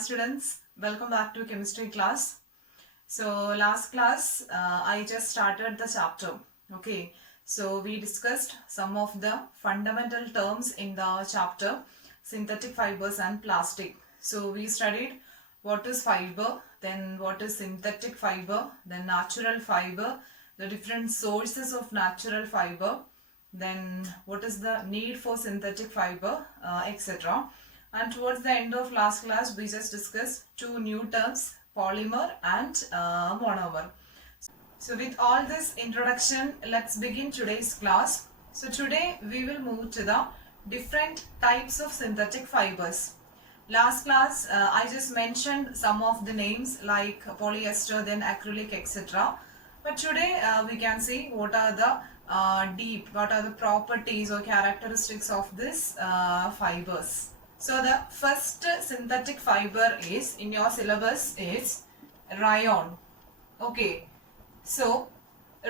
students, welcome back to chemistry class. So last class I just started the chapter. Okay, so we discussed some of the fundamental terms in the chapter synthetic fibers and plastic. So we studied what is fiber, then what is synthetic fiber, then natural fiber, the different sources of natural fiber, then what is the need for synthetic fiber, etc. And towards the end of last class, we just discussed two new terms, polymer and monomer. So with all this introduction, let's begin today's class. So today we will move to the different types of synthetic fibers. Last class, I just mentioned some of the names like polyester, then acrylic, etc. But today we can see what are the what are the properties or characteristics of this fibers. So the first synthetic fiber is in your syllabus is rayon. Okay, so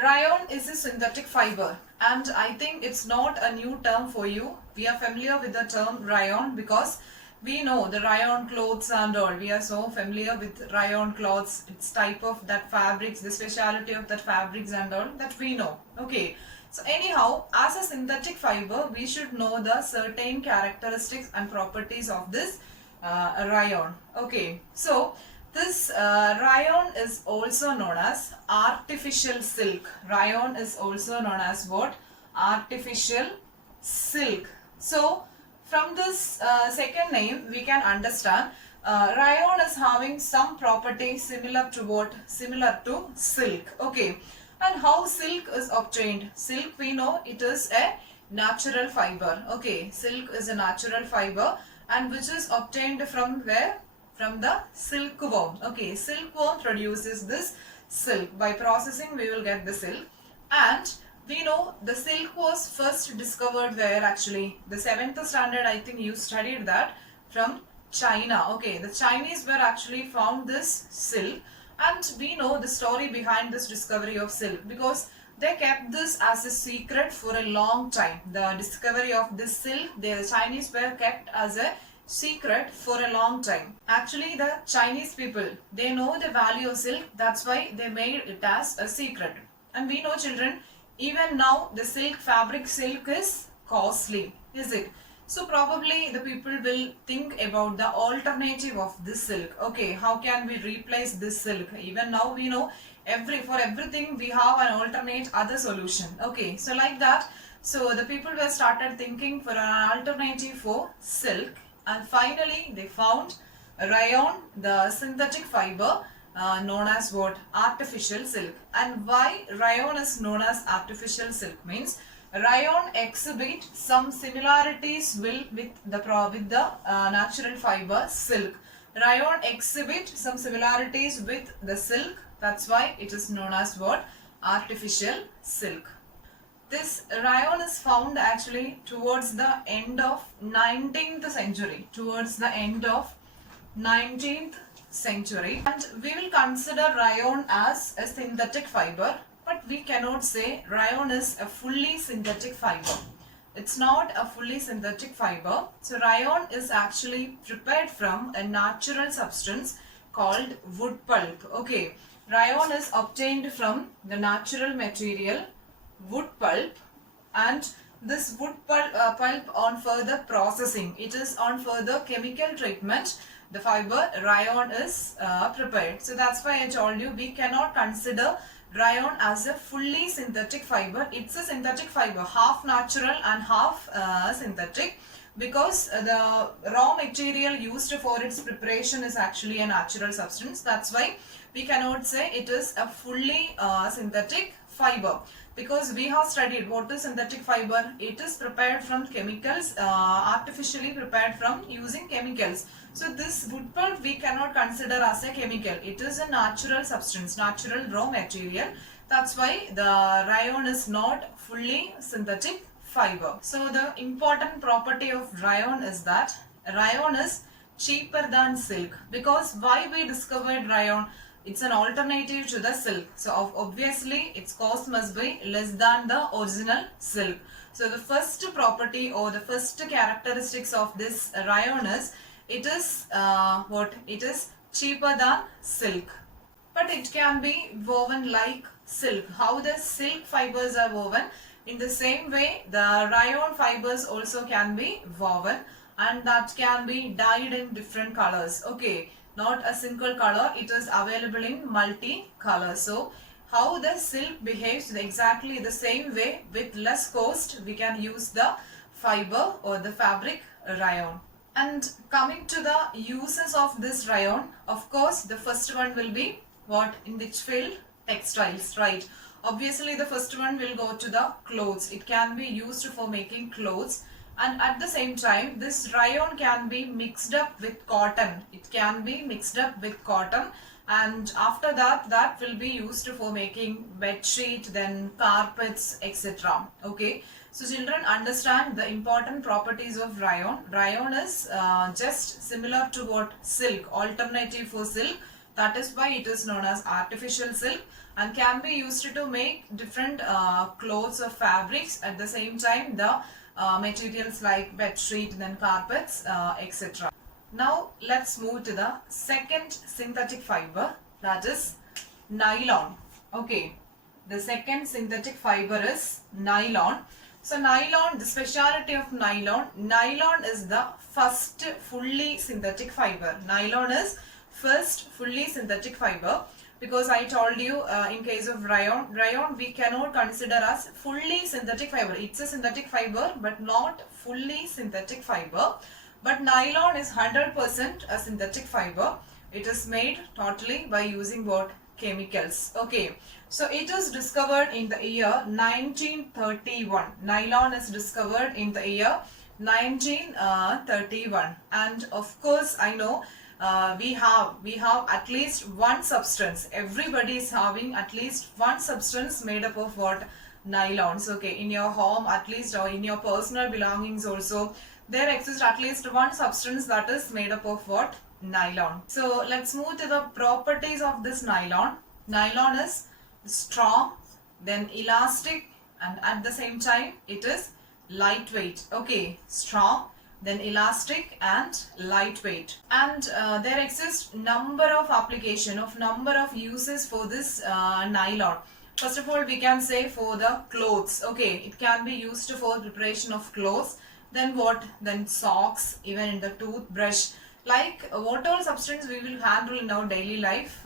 rayon is a synthetic fiber, and I think it's not a new term for you. We are familiar with the term rayon because we know the rayon clothes and all. We are so familiar with rayon cloths. It's type of that fabrics, the speciality of that fabrics and all that we know. Okay. So anyhow, as a synthetic fiber, we should know the certain characteristics and properties of this rayon. Okay, so this rayon is also known as artificial silk. Rayon is also known as what? Artificial silk. So from this second name, we can understand rayon is having some properties similar to what? Similar to silk. Okay. And how silk is obtained? Silk, we know it is a natural fiber. Okay, silk is a natural fiber, and which is obtained from where? From the silkworm. Okay, silkworm produces this silk. By processing, we will get the silk. And we know the silk was first discovered where actually? The 7th standard, I think you studied that, from China. Okay, the Chinese were actually found this silk. And we know the story behind this discovery of silk because they kept this as a secret for a long time. The discovery of this silk, the Chinese were kept as a secret for a long time. Actually, the Chinese people, they know the value of silk. That's why they made it as a secret. And we know, children, even now the silk, fabric silk is costly, is it? So probably the people will think about the alternative of this silk. Okay, how can we replace this silk? Even now we know for everything we have an alternate other solution. Okay, so like that, so the people were started thinking for an alternative for silk, and finally they found rayon, the synthetic fiber known as what? Artificial silk. And why rayon is known as artificial silk means rayon exhibit some similarities with the natural fiber silk. Rayon exhibit some similarities with the silk. That's why it is known as what? Artificial silk. This rayon is found actually towards the end of 19th century. Towards the end of 19th century. And we will consider rayon as a synthetic fiber. But we cannot say rayon is a fully synthetic fiber. It's not a fully synthetic fiber. So rayon is actually prepared from a natural substance called wood pulp. Okay, rayon is obtained from the natural material wood pulp, and this wood pulp on further processing, it is on further chemical treatment, the fiber rayon is prepared. So that's why I told you we cannot consider rayon as a fully synthetic fiber. It's a synthetic fiber, half natural and half synthetic, because the raw material used for its preparation is actually a natural substance. That's why we cannot say it is a fully synthetic fiber, because we have studied what is synthetic fiber. It is prepared from chemicals, artificially prepared from using chemicals. So this wood pulp we cannot consider as a chemical. It is a natural substance, natural raw material. That's why the rayon is not fully synthetic fiber. So the important property of rayon is that rayon is cheaper than silk. Because why we discovered rayon? It's an alternative to the silk. So obviously its cost must be less than the original silk. So the first property or the first characteristics of this rayon is it is it is cheaper than silk. But it can be woven like silk. How the silk fibers are woven, in the same way the rayon fibers also can be woven, and that can be dyed in different colors. Okay, not a single color, it is available in multi colors. So how the silk behaves, exactly the same way, with less cost we can use the fiber or the fabric rayon. And coming to the uses of this rayon, of course the first one will be what, in which field? Textiles, right? Obviously the first one will go to the clothes. It can be used for making clothes, and at the same time this rayon can be mixed up with cotton. It can be mixed up with cotton, and after that will be used for making bed sheet, then carpets, etc. Okay, so children, understand the important properties of rayon. Rayon is just similar to what, silk, alternative for silk. That is why it is known as artificial silk, and can be used to make different clothes or fabrics. At the same time the materials like bed sheet, then carpets, etc. Now let's move to the second synthetic fiber, that is nylon. Okay, the second synthetic fiber is nylon. So nylon, the speciality of nylon is the first fully synthetic fiber. Nylon is first fully synthetic fiber, because I told you in case of rayon we cannot consider as fully synthetic fiber. It's a synthetic fiber but not fully synthetic fiber. But nylon is 100% a synthetic fiber. It is made totally by using what? Chemicals. Okay, so it is discovered in the year 1931. Nylon is discovered in the year 1931, and of course I know we have at least one substance. Everybody is having at least one substance made up of what? Nylons. Okay, in your home at least, or in your personal belongings also, there exists at least one substance that is made up of what? Nylon. So let's move to the properties of this nylon. Nylon is strong, then elastic, and at the same time it is lightweight. Okay, strong, then elastic and lightweight. And there exists number of application of number of uses for this nylon. First of all, we can say for the clothes. Okay, it can be used for preparation of clothes. Then what? Then socks, even in the toothbrush. Like what all substance we will handle in our daily life,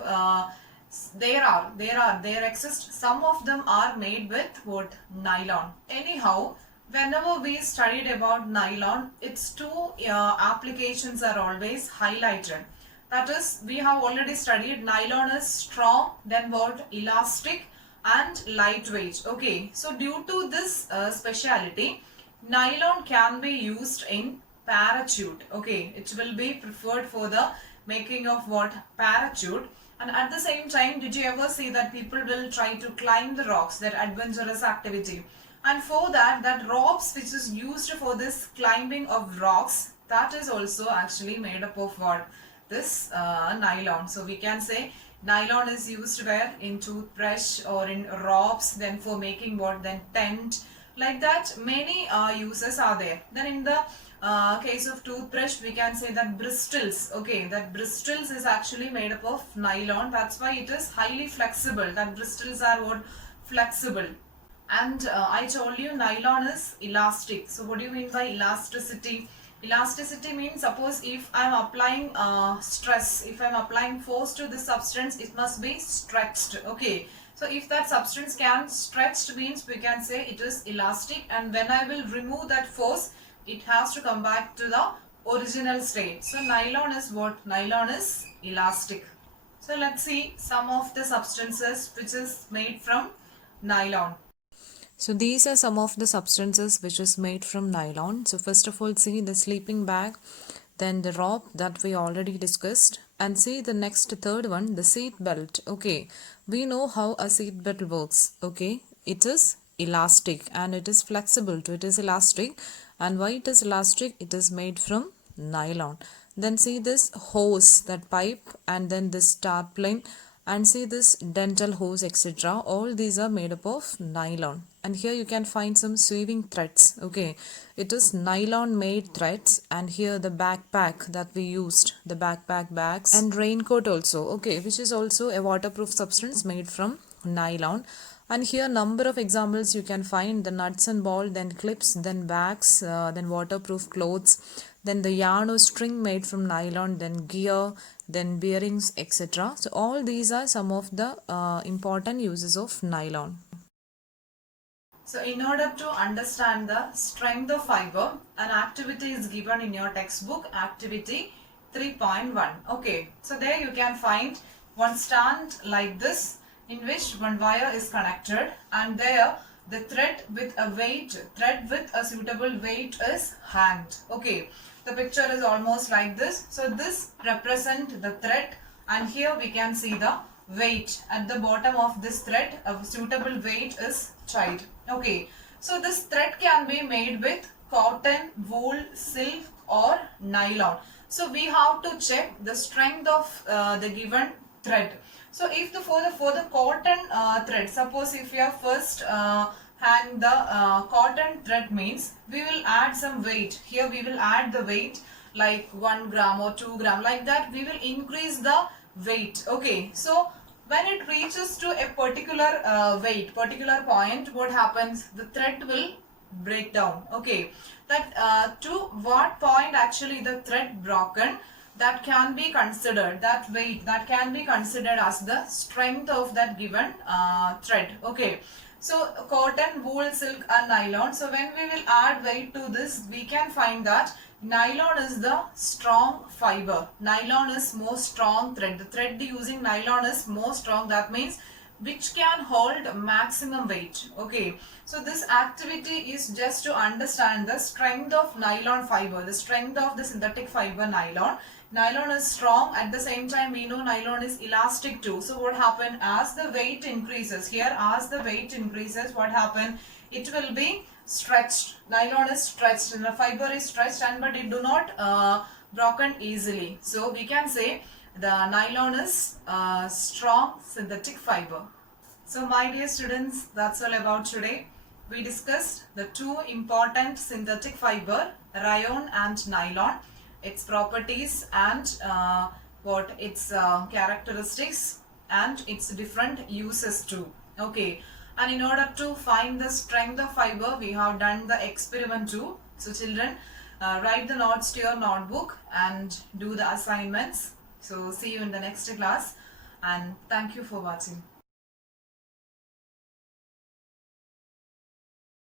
there exist, some of them are made with what? Nylon. Anyhow, whenever we studied about nylon, its two applications are always highlighted. That is, we have already studied nylon is strong, then what? Elastic and lightweight. Okay, so due to this speciality, nylon can be used in parachute. Okay, it will be preferred for the making of what? Parachute. And at the same time, did you ever see that people will try to climb the rocks, that adventurous activity? And for that ropes which is used for this climbing of rocks, that is also actually made up of what? This nylon. So we can say nylon is used where? In toothbrush or in ropes, then for making what? Then tent. Like that, many uses are there. Then in the case of toothbrush, we can say that bristles. Okay, that bristles is actually made up of nylon. That's why it is highly flexible. That bristles are what? Flexible. And I told you nylon is elastic. So what do you mean by elasticity? Elasticity means, suppose if I am applying stress, if I am applying force to this substance, it must be stretched. Okay. So if that substance can stretched, means we can say it is elastic, and when I will remove that force, it has to come back to the original state. So nylon is what? Nylon is elastic. So let's see some of the substances which is made from nylon. So these are some of the substances which is made from nylon. So first of all, see the sleeping bag, then the rope that we already discussed, and see the next third one, the seat belt. Okay, we know how a seat belt works. Okay, it is elastic and it is flexible. So it is elastic, and why it is elastic? It is made from nylon. Then see this hose, that pipe, and then this tarpaulin, And see this dental hose, etc. All these are made up of nylon. And here you can find some sewing threads. Okay, it is nylon made threads. And here the backpack that we used, the backpack bags, and raincoat also, okay, which is also a waterproof substance made from nylon. And here number of examples you can find: the nuts and ball, then clips, then bags, then waterproof clothes, then the yarn or string made from nylon, then gear, then bearings, etc. So all these are some of the important uses of nylon. So in order to understand the strength of fiber, an activity is given in your textbook, activity 3.1. Okay, so there you can find one stand like this, in which one wire is connected, and there the thread with a suitable weight is hanged. Okay, the picture is almost like this. So this represent the thread, and here we can see the weight. At the bottom of this thread, a suitable weight is tied. Okay, so this thread can be made with cotton, wool, silk or nylon. So we have to check the strength of the given thread. So if for the cotton thread, suppose if you have first hang the cotton thread, means we will add some weight. Here we will add the weight like 1 gram or 2 gram, like that we will increase the weight. Okay, so when it reaches to a particular particular point, what happens? The thread will break down. Okay, that to what point actually the thread broken, that can be considered, that weight that can be considered as the strength of that given thread. Okay, so cotton, wool, silk and nylon. So when we will add weight to this, we can find that nylon is the strong fiber. Nylon is more strong thread. The thread using nylon is more strong. That means which can hold maximum weight. Okay, so this activity is just to understand the strength of nylon fiber, the strength of the synthetic fiber nylon. Nylon is strong, at the same time we know nylon is elastic too. So what happens, as the weight increases, here as the weight increases, what happens? It will be stretched. Nylon is stretched and the fiber is stretched, and but it do not broken easily. So we can say the nylon is strong synthetic fiber. So my dear students, that's all about today. We discussed the two important synthetic fiber, rayon and nylon, its properties and what its characteristics and its different uses too. Okay, and in order to find the strength of fiber, we have done the experiment too. So children, write the notes to your notebook and do the assignments. So see you in the next class, and thank you for watching.